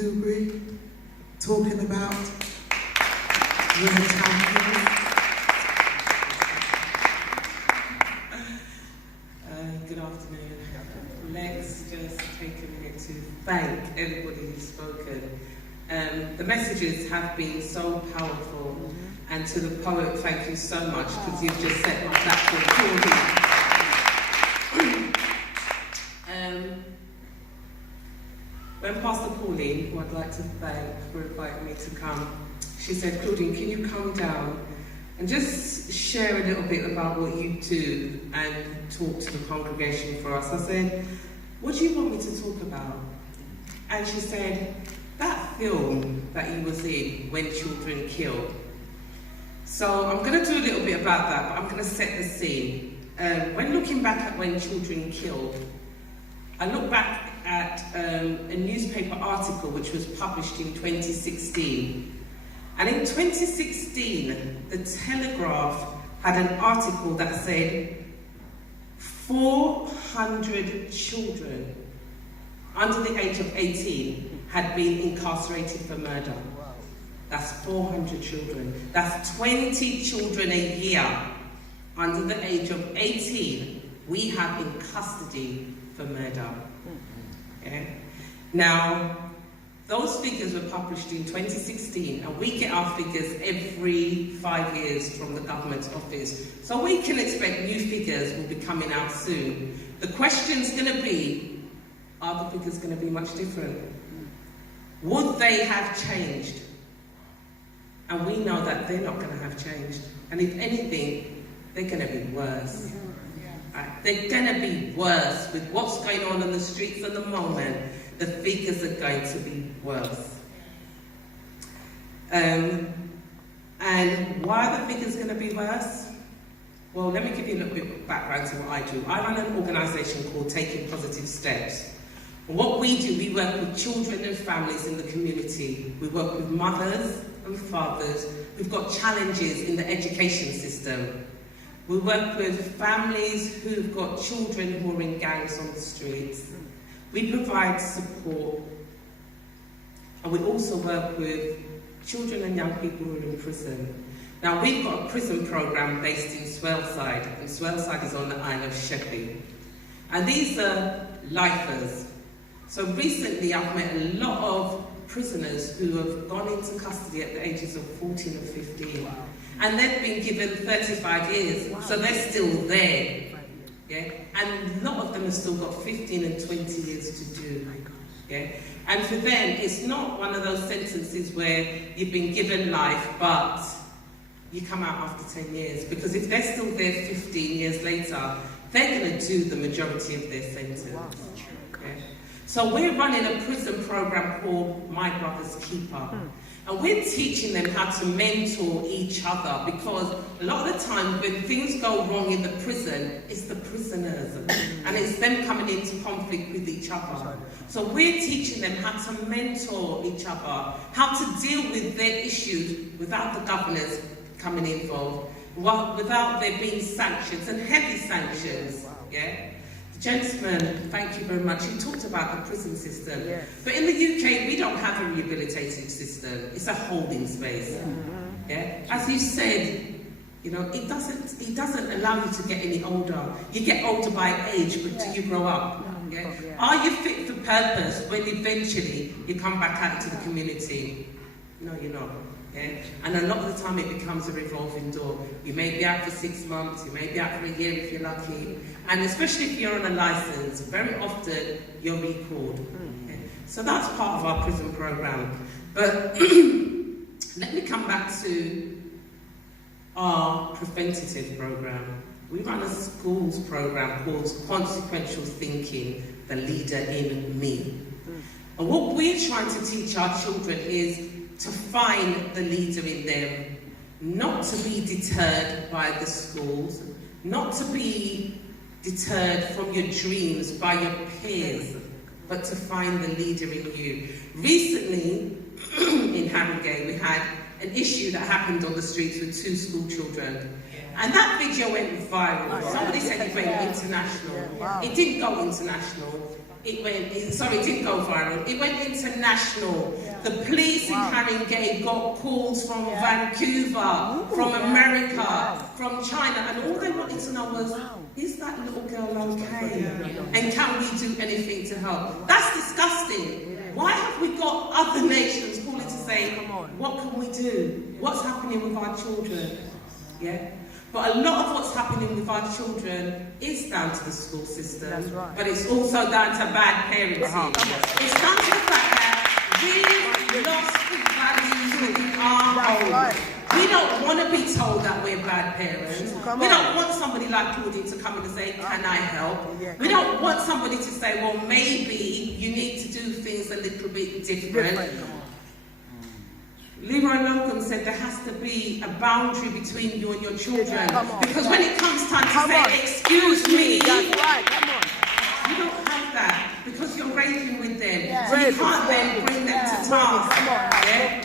Dewberry talking about women champions. Good afternoon. Let's just take a minute to thank everybody who's spoken. The messages have been so powerful, and to the poet, thank you so much, because you've just set my platform for me. When Pastor Pauline, who I'd like to thank for inviting me to come, she said, "Claudine, can you come down and just share a little bit about what you do and talk to the congregation for us?" I said, "What do you want me to talk about?" And she said, "That film that he was in, When Children Kill." So I'm going to do a little bit about that, but I'm going to set the scene. When looking back at When Children Kill, I look back at a newspaper article which was published in 2016. And in 2016, the Telegraph had an article that said 400 children under the age of 18 had been incarcerated for murder. That's 400 children. That's 20 children a year under the age of 18 we have in custody for murder. Okay? Now, those figures were published in 2016, and we get our figures every 5 years from the government office. So we can expect new figures will be coming out soon. The question's going to be, are the figures going to be much different? Would they have changed? And we know that they're not going to have changed. And if anything, they're going to be worse. They're going to be worse. With what's going on in the streets at the moment, the figures are going to be worse. And why are the figures going to be worse? Well, let me give you a little bit of background to what I do. I run an organisation called Taking Positive Steps. And what we do, we work with children and families in the community. We work with mothers and fathers who've got challenges in the education system. We work with families who've got children who are in gangs on the streets. We provide support. And we also work with children and young people who are in prison. Now, we've got a prison programme based in Swaleside, and Swaleside is on the Isle of Sheppey. And these are lifers. So recently I've met a lot of prisoners who have gone into custody at the ages of 14 or 15. Wow. And they've been given 35 years, wow. So they're still there. Yeah? And a lot of them have still got 15 and 20 years to do. Yeah? And for them, it's not one of those sentences where you've been given life, but you come out after 10 years. Because if they're still there 15 years later, they're going to do the majority of their sentence. Wow. Yeah? So we're running a prison program called My Brother's Keeper. And we're teaching them how to mentor each other, because a lot of the time when things go wrong in the prison, it's the prisoners and it's them coming into conflict with each other. So we're teaching them how to mentor each other, how to deal with their issues without the governors coming involved, without there being sanctions, and heavy sanctions. Yeah? Gentlemen, thank you very much. You talked about the prison system. Yes. But in the UK, we don't have a rehabilitative system. It's a holding space. Yeah? As you said, you know, it doesn't allow you to get any older. You get older by age, but do you grow up? Yeah? Are you fit for purpose when eventually you come back out into the community? No, you're not. Yeah? And a lot of the time it becomes a revolving door. You may be out for 6 months, you may be out for a year if you're lucky. And especially if you're on a license, very often you're recalled. Yeah? So that's part of our prison program. But let me come back to our preventative program. We run a schools program called Consequential Thinking, the Leader in Me. And what we're trying to teach our children is to find the leader in them, not to be deterred by the schools, not to be deterred from your dreams by your peers, but to find the leader in you. Recently, in Harrogate, we had an issue that happened on the streets with 2 school children. And that video went viral. Somebody said it went international. It didn't go international. it didn't go viral. It went international. Yeah. The police in Haringey got calls from Vancouver, from America, from China, and all they wanted to know was, is that little girl okay? And can we do anything to help? That's disgusting. Why have we got other nations calling to say, what can we do? What's happening with our children? Yeah? But a lot of what's happening with our children is down to the school system. That's right. But it's also down to bad parenting. It's down to the fact that we've lost the values within our home. Right. We don't want to be told that we're bad parents. We don't want somebody like Claudine to come in and say, can I help? We don't want somebody to say, well, maybe you need to do things a little bit different. Leroy Logan said there has to be a boundary between you and your children. Because when it comes time to say, excuse me, That's right, come on. you don't have that because you're raising with them. Yeah. So you can't then bring them to task. Yeah?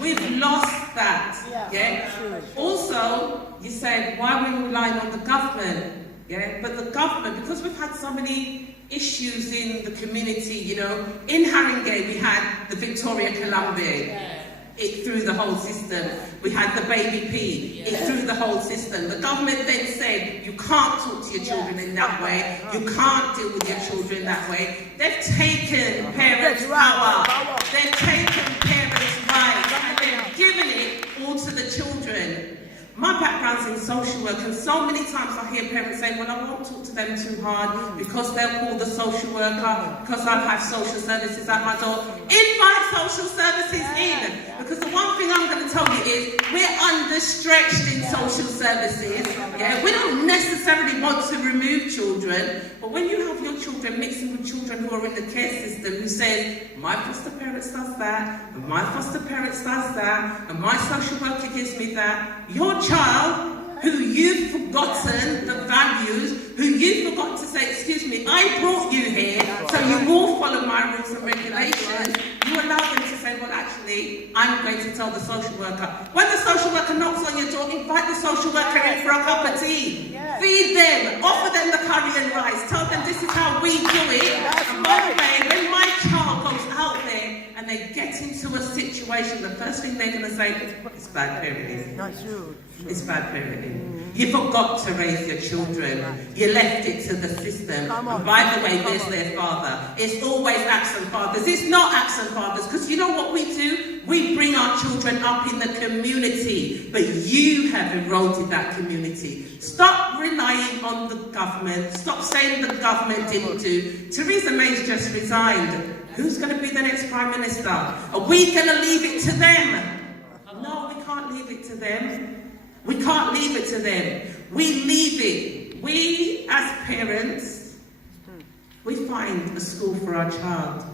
We've lost that. Yeah? Also, you said, why are we relying on the government? Yeah? But the government, because we've had so many issues in the community, you know, in Haringey we had the Victoria Columbia. It threw the whole system. We had the baby P. It threw the whole system. The government then said, you can't talk to your children in that way. You can't deal with your children that way. They've taken parents' power. They've taken parents' rights. And they've given it all to the children. My background's in social work, and so many times I hear parents saying, well, I won't talk to them too hard because they'll call the social worker, because I'll have social services at my door. Invite social services in, because the one thing I'm going to tell you is we're understretched in social services. Yeah, we don't necessarily want to remove children, but when you have your children mixing with children who are in the care system who says, my foster parents does that, and my foster parents does that, and my social worker gives me that, your child, who you've forgotten the values, who you've forgotten to say, excuse me, I brought you here, so you will follow my rules and regulations, you allow them to say, well, actually, I'm going to tell the social worker. When the social worker knocks on your door, invite the social worker in for a cup of tea. Feed them, offer them the curry and rice, tell them this is how we do it. And by the way, when my child goes out there and they get into a situation, the first thing they're going to say is, it's bad parenting. Not true. It's bad parenting. You forgot to raise your children. You left it to the system. And by the way, there's their father. It's always absent fathers. It's not absent fathers, because you know what we do? We bring our children up in the community, but you have eroded that community. Stop relying on the government. Stop saying the government didn't do. Theresa May's just resigned. Who's going to be the next Prime Minister? Are we going to leave it to them? No, we can't leave it to them. We can't leave it to them. We leave it. We, as parents, we find a school for our child.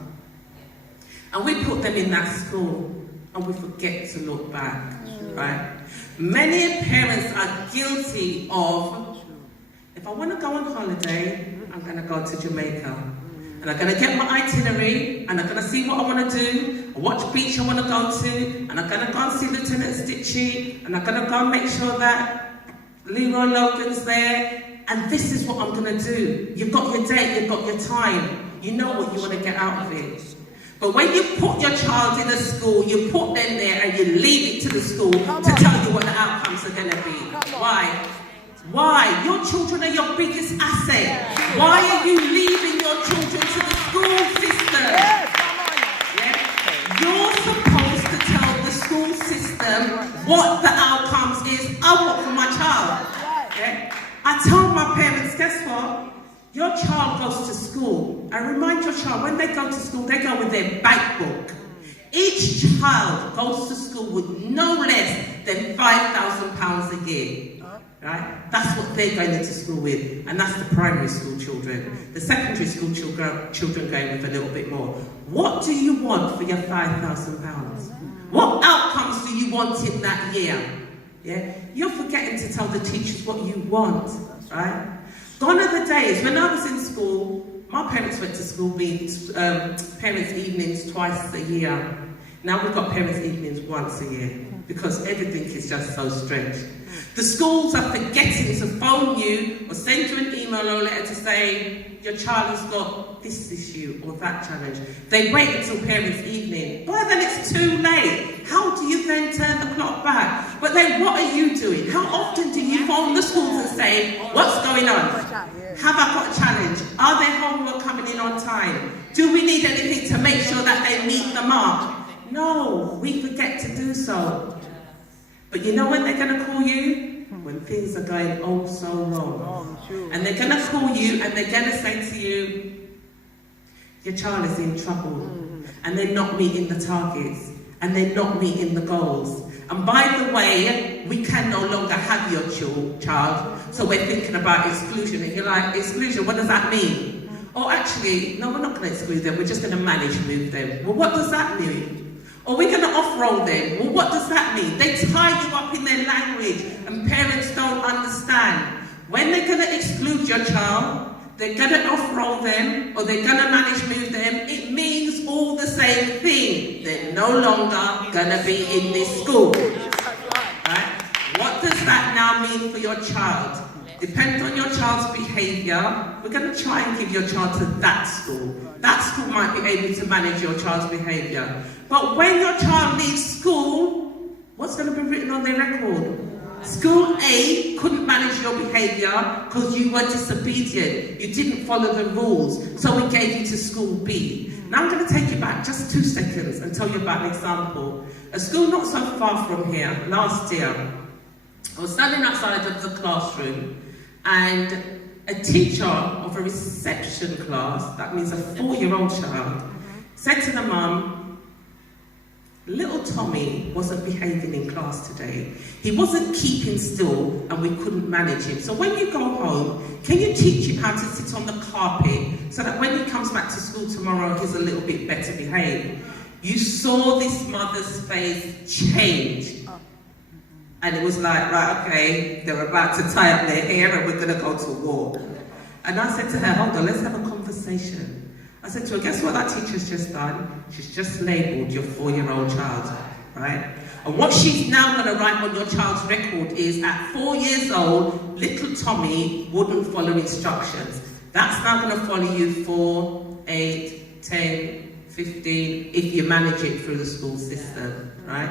And we put them in that school. And we forget to look back. Right? Many parents are guilty of, if I want to go on holiday, I'm going to go to Jamaica. And I'm going to get my itinerary, and I'm going to see what I want to do, what beach I want to go to, and I'm going to go and see Lieutenant Stitchie, and I'm going to go and make sure that Leroy Logan's there, and this is what I'm going to do. You've got your date, you've got your time, you know what you want to get out of it. But when you put your child in a school, you put them there and you leave it to the school to tell you what the outcomes are going to be. Why? Why? Your children are your biggest asset. Why are you leaving your children to the school system? Yeah? You're supposed to tell the school system what the outcomes is I want for my child. Yeah? I told my parents, guess what? Your child goes to school. And remind your child, when they go to school, they go with their bank book. Each child goes to school with no less than £5,000 a year. Right? That's what they're going into school with, and that's the primary school children. The secondary school children going with a little bit more. What do you want for your £5,000? What outcomes do you want in that year? Yeah? You're forgetting to tell the teachers what you want, right? Gone are the days when I was in school. My parents went to school, being parents' evenings twice a year. Now we've got parents' evenings once a year because everything is just so stretched. The schools are forgetting to phone you or send you an email or a letter to say your child has got this issue or that challenge. They wait until parents' evening. Well, then it's too late. How do you then turn the clock back? But then what are you doing? How often do you phone the schools and say, what's going on? Have I got a challenge? Are their homework coming in on time? Do we need anything to make sure that they meet the mark? No, we forget to do so. But you know when they're going to call you? When things are going oh so wrong. And they're going to call you and they're going to say to you, your child is in trouble. And they're not meeting the targets. And they're not meeting the goals. And by the way, we can no longer have your child. So we're thinking about exclusion. And you're like, exclusion, what does that mean? Oh, actually, no, we're not going to exclude them. We're just going to manage move them. Well, what does that mean? Or we're going to off-roll them. Well, what does that mean? They tie you up in their language and parents don't understand. When they're going to exclude your child, they're going to off-roll them or they're going to manage move them, it means all the same thing. They're no longer going to be in this school. Right? What does that now mean for your child? Depends on your child's behaviour. We're going to try and give your child to that school. That school might be able to manage your child's behaviour. But when your child leaves school, what's going to be written on their record? School A couldn't manage your behaviour because you were disobedient. You didn't follow the rules, so we gave you to school B. Now I'm going to take you back just 2 seconds and tell you about an example. A school not so far from here, last year, I was standing outside of the classroom and a teacher of a reception class, that means a 4-year-old child, said to the mum, little Tommy wasn't behaving in class today. He wasn't keeping still and we couldn't manage him. So when you go home, can you teach him how to sit on the carpet so that when he comes back to school tomorrow, he's a little bit better behaved? You saw this mother's face change. And it was like, right, okay, they're about to tie up their hair and we're going to go to war. And I said to her, hold on, let's have a conversation. I said to her, guess what that teacher's just done? She's just labelled your 4-year-old child, right? And what she's now going to write on your child's record is, at 4 years old, little Tommy wouldn't follow instructions. That's now going to follow you 4, 8, 10, 15, if you manage it through the school system, right?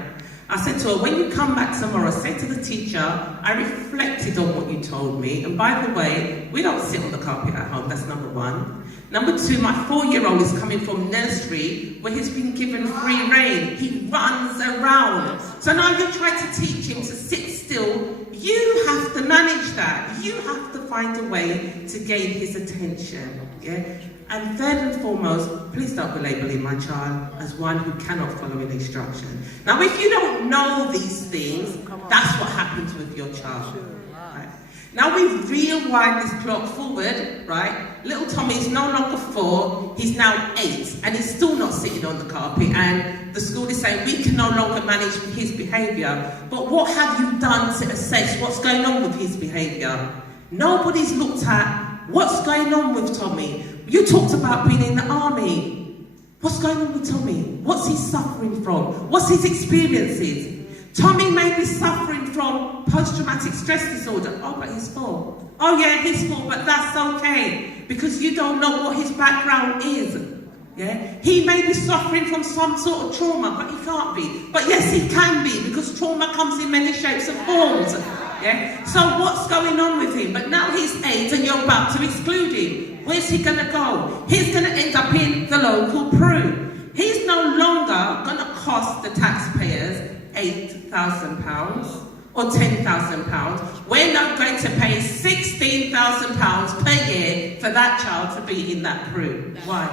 I said to her, when you come back tomorrow, say to the teacher, I reflected on what you told me, and by the way, we don't sit on the carpet at home, that's number 1. Number 2, my 4-year-old is coming from nursery where he's been given free rein. He runs around. So now you're trying to teach him to sit still. You have to manage that. You have to find a way to gain his attention. Yeah? And third and foremost, please don't be labeling my child as one who cannot follow an instruction. Now, if you don't know these things, that's what happens with your child. Right? Now we rewind this clock forward, right? Little Tommy is no longer 4, he's now 8, and he's still not sitting on the carpet, and the school is saying we can no longer manage his behaviour. But what have you done to assess what's going on with his behaviour? Nobody's looked at what's going on with Tommy. You talked about being in the army. What's going on with Tommy? What's he suffering from? What's his experiences? Tommy may be suffering from post-traumatic stress disorder. Oh, but he's 4. Oh yeah, he's 4, but that's okay, because you don't know what his background is. Yeah? He may be suffering from some sort of trauma, but he can't be. But yes, he can be, because trauma comes in many shapes and forms. Yeah? So what's going on with him? But now he's 8 and you're about to exclude him. Where's he going to go? He's going to end up in the local PRU. He's no longer going to cost the taxpayers £8,000 or £10,000. We're not going to pay £16,000 per year for that child to be in that PRU. Why?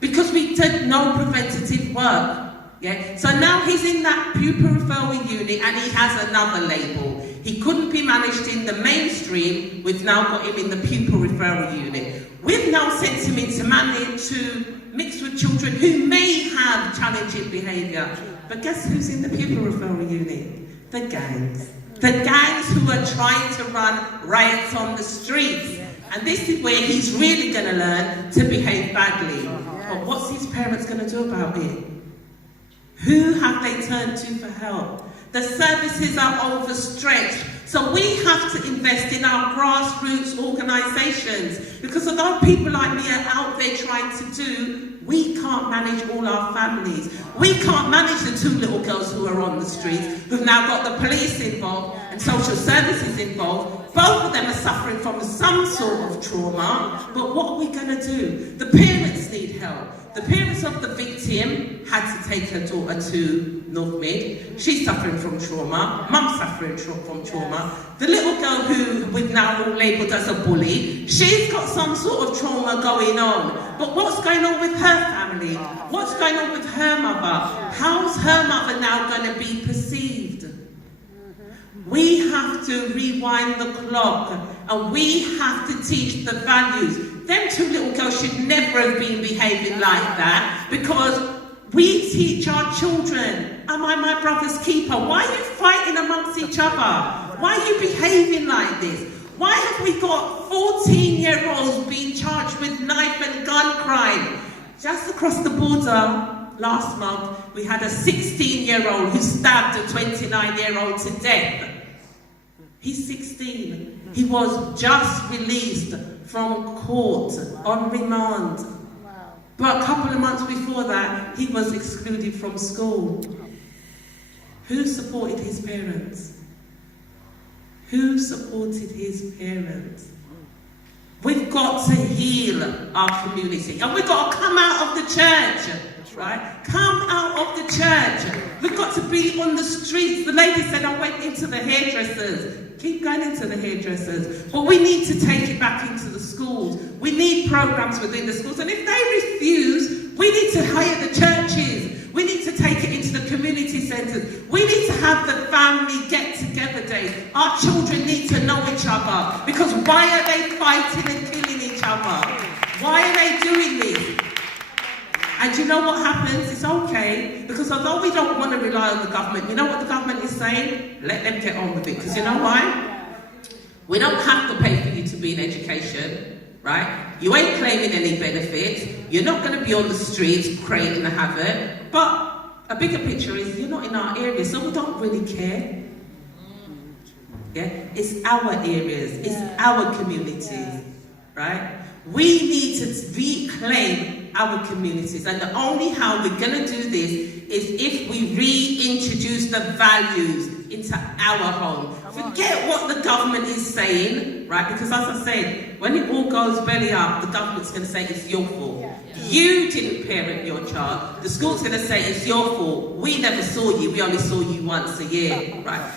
Because we did no preventative work. Yeah? So now he's in that pupil referral unit and he has another label. He couldn't be managed in the mainstream. We've now got him in the pupil referral unit. We've now sent him into manage to mix with children who may have challenging behaviour. But guess who's in the pupil referral unit? The gangs. The gangs who are trying to run riots on the streets. And this is where he's really going to learn to behave badly. But what's his parents going to do about it? Who have they turned to for help? The services are overstretched. So we have to invest in our grassroots organisations, because although people like me are out there trying to do, we can't manage all our families. We can't manage the 2 little girls who are on the streets, who've now got the police involved and social services involved. Both of them are suffering from some sort of trauma, but what are we going to do? The parents need help. The parents of the victim had to take her daughter to North Mid. She's suffering from trauma. Mum's suffering from trauma. The little girl who we've now all labelled as a bully, she's got some sort of trauma going on. But what's going on with her family? What's going on with her mother? How's her mother now going to be perceived? We have to rewind the clock, and we have to teach the values. Them 2 little girls should never have been behaving like that, because we teach our children, am I my brother's keeper? Why are you fighting amongst each other? Why are you behaving like this? Why have we got 14-year-olds being charged with knife and gun crime? Just across the border, last month, we had a 16-year-old who stabbed a 29-year-old to death. He's 16. He was just released from court on remand. Wow. But a couple of months before that, he was excluded from school. Who supported his parents? Who supported his parents? We've got to heal our community, and we've got to come out of the church, right? Come out of the church. We've got to be on the streets. The lady said, I went into the hairdressers. Keep going into the hairdressers. But we need to take it back into the schools. We need programs within the schools. And if they refuse, we need to hire the churches. We need to take it into the community centres. We need to have the family get-together days. Our children need to know each other. Because why are they fighting and killing each other? Why are they doing this? And you know what happens? It's okay, because although we don't want to rely on the government, you know what the government is saying? Let them get on with it. Because you know why? We don't have to pay for you to be in education, right? You ain't claiming any benefits. You're not going to be on the streets creating havoc. But a bigger picture is you're not in our area, so we don't really care. Yeah? It's our areas. It's our communities, right? We need to reclaim our communities, and the only how we're going to do this is if we reintroduce the values into our home. Forget what the government is saying, right? Because as I said, when it all goes belly up, the government's going to say it's your fault. You didn't parent your child. The school's going to say it's your fault. We never saw you. We only saw you once a year, right?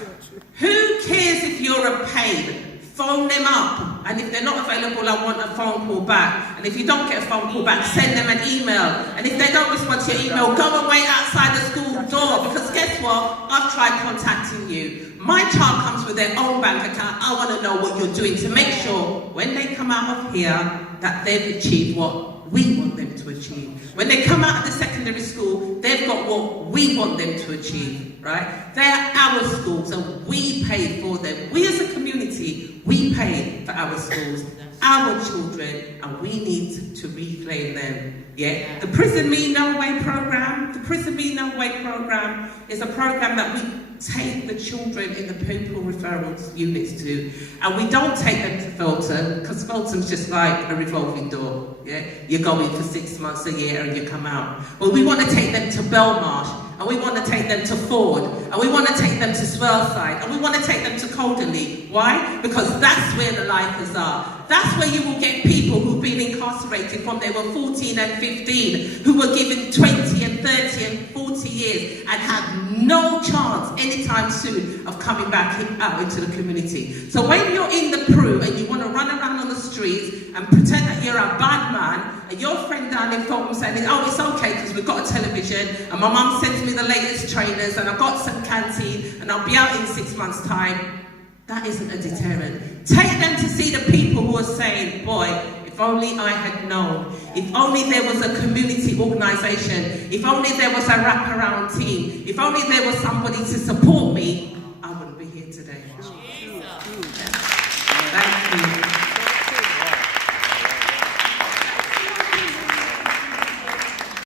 Who cares if you're a pain? Phone them up, and if they're not available, I want a phone call back. And if you don't get a phone call back, send them an email. And if they don't respond to your email, go and wait outside the school door, because guess what? I've tried contacting you. My child comes with their own bank account. I want to know what you're doing to make sure when they come out of here that they've achieved what we want them to achieve. When they come out of the secondary school, they've got what we want them to achieve, right? They're our schools, and we pay for them. We as a community, we pay for our schools, our children, and we need to reclaim them. Yeah, the Prison Me No Way program. The Prison Me No Way program is a program that we take the children in the pupil referral units to, and we don't take them to Felton, because Felton's just like a revolving door. Yeah, you go in for 6 months, a year, and you come out. Well, we want to take them to Belmarsh, and we want to take them to Ford, and we want to take them to Swellside, and we want to take them to Calderley. Why? Because that's where the lifers are. That's where you will get people who've been incarcerated from they were 14 and 15, who were given 20 and 30 and 40 years and have no chance anytime soon of coming back out into the community. So when you're in the Peru and you want to run around on the streets and pretend that you're a bad man, and your friend down in Fulham saying, oh, it's okay because we've got a television and my mum sends me the latest trainers and I've got some canteen and I'll be out in 6 months' time, that isn't a deterrent. Take them to see the people who are saying, boy, if only I had known. If only there was a community organisation. If only there was a wraparound team. If only there was somebody to